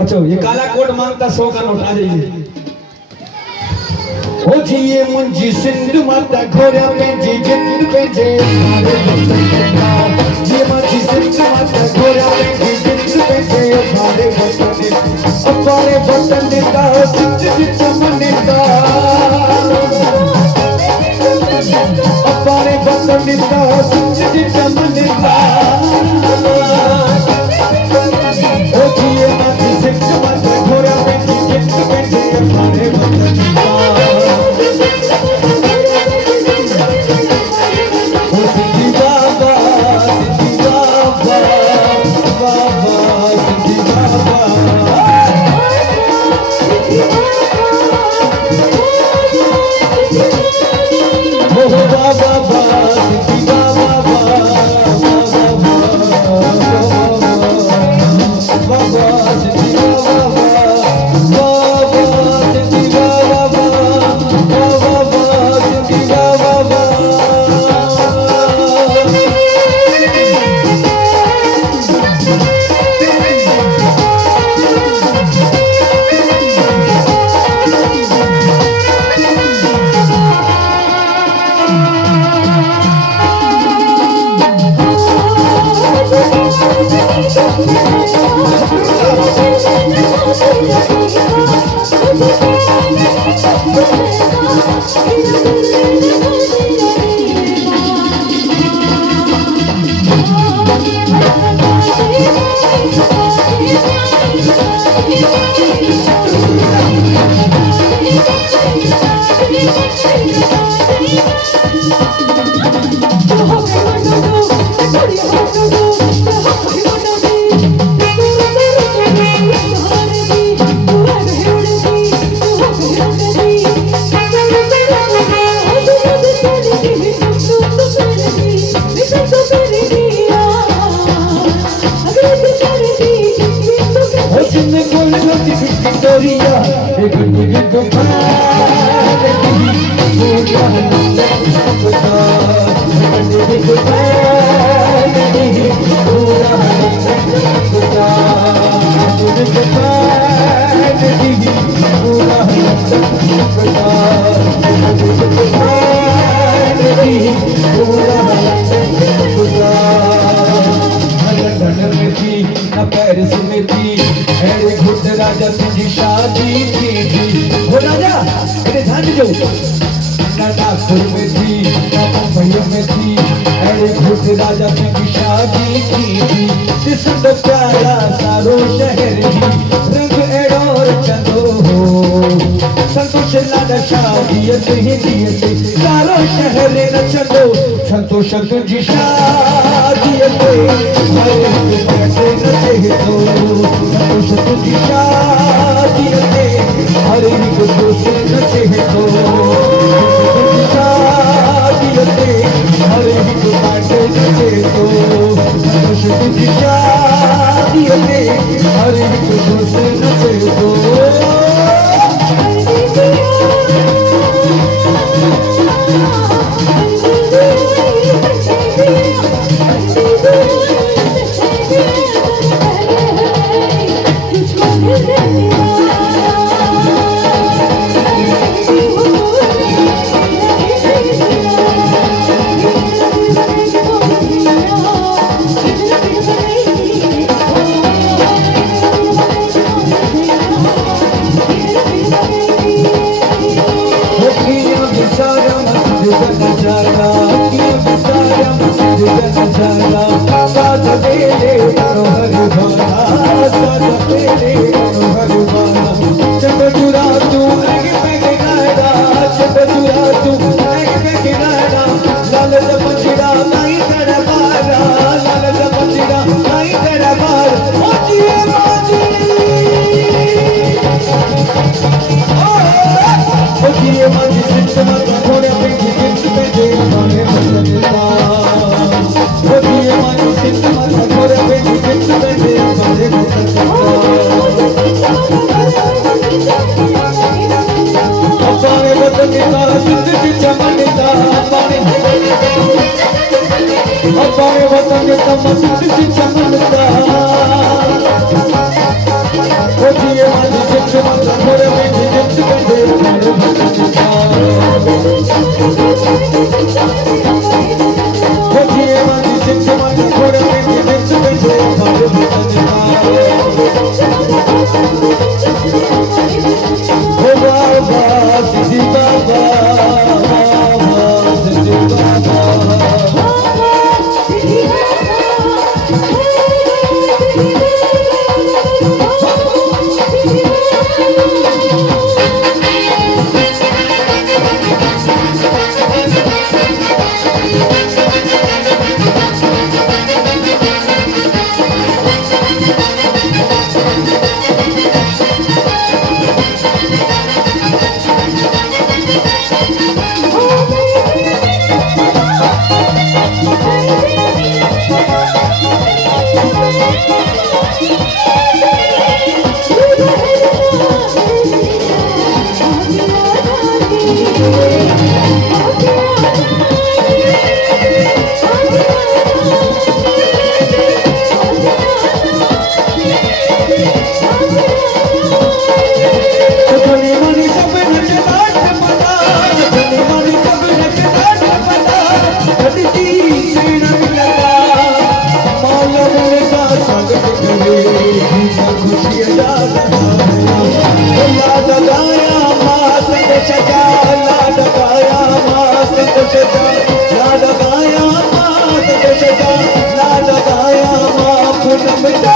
अच्छा ये काला कोट मांगता 100 का नोट आ जाइए। ओ जी ये मुंजी सिंध माता घोड़ा पे जी जिंद पे जे मारे जी मुंजी सिंध माता घोड़ा पे जी जिंद पे जे मारे बटन का सिंध सिंध मन का अपारे बटन का सिंध सिंध मन का ओ जी ये मुंजी सिंध माता घोड़ा पे जी जिंद पे जे मारे बटन का राजा तुझी शादी की थी वो राजा मेरे ध्यान दो ना नागपुर में थी ना मुंबई में थी अरे खुद राजा तुझी शादी की थी किस्म प्यारा सारो शहर ही रंग एडोर चंदो संतोष लादा शादी हिंदी से सारो शहर न चंदो संतोष तुझी शादी संतोष तुझी शादी हरे दोस्त नचे तो शादी हरे बाटे नचे तो संतोष तुझी शादी हरे दोस्त नचे तो जिए मानी सिंध माता खोर में जिंद कंडे मारो भक्ति का जिए मानी सिंध माता खोर में जिंद कंडे मारो भक्ति का ओ बाबा सिद्धि बाबा सिद्धि बाबा Number